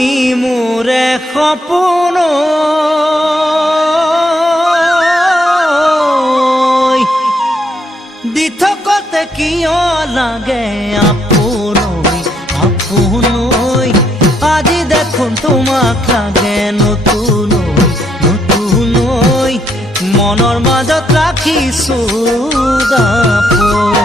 তুমি মোৰে সপোন দি থকতে কিয় লাগে আপোন আপোন আজি দেখোন তোমাক লাগে নতুন নতুন মনৰ মাজত ৰাখিছো দাপোন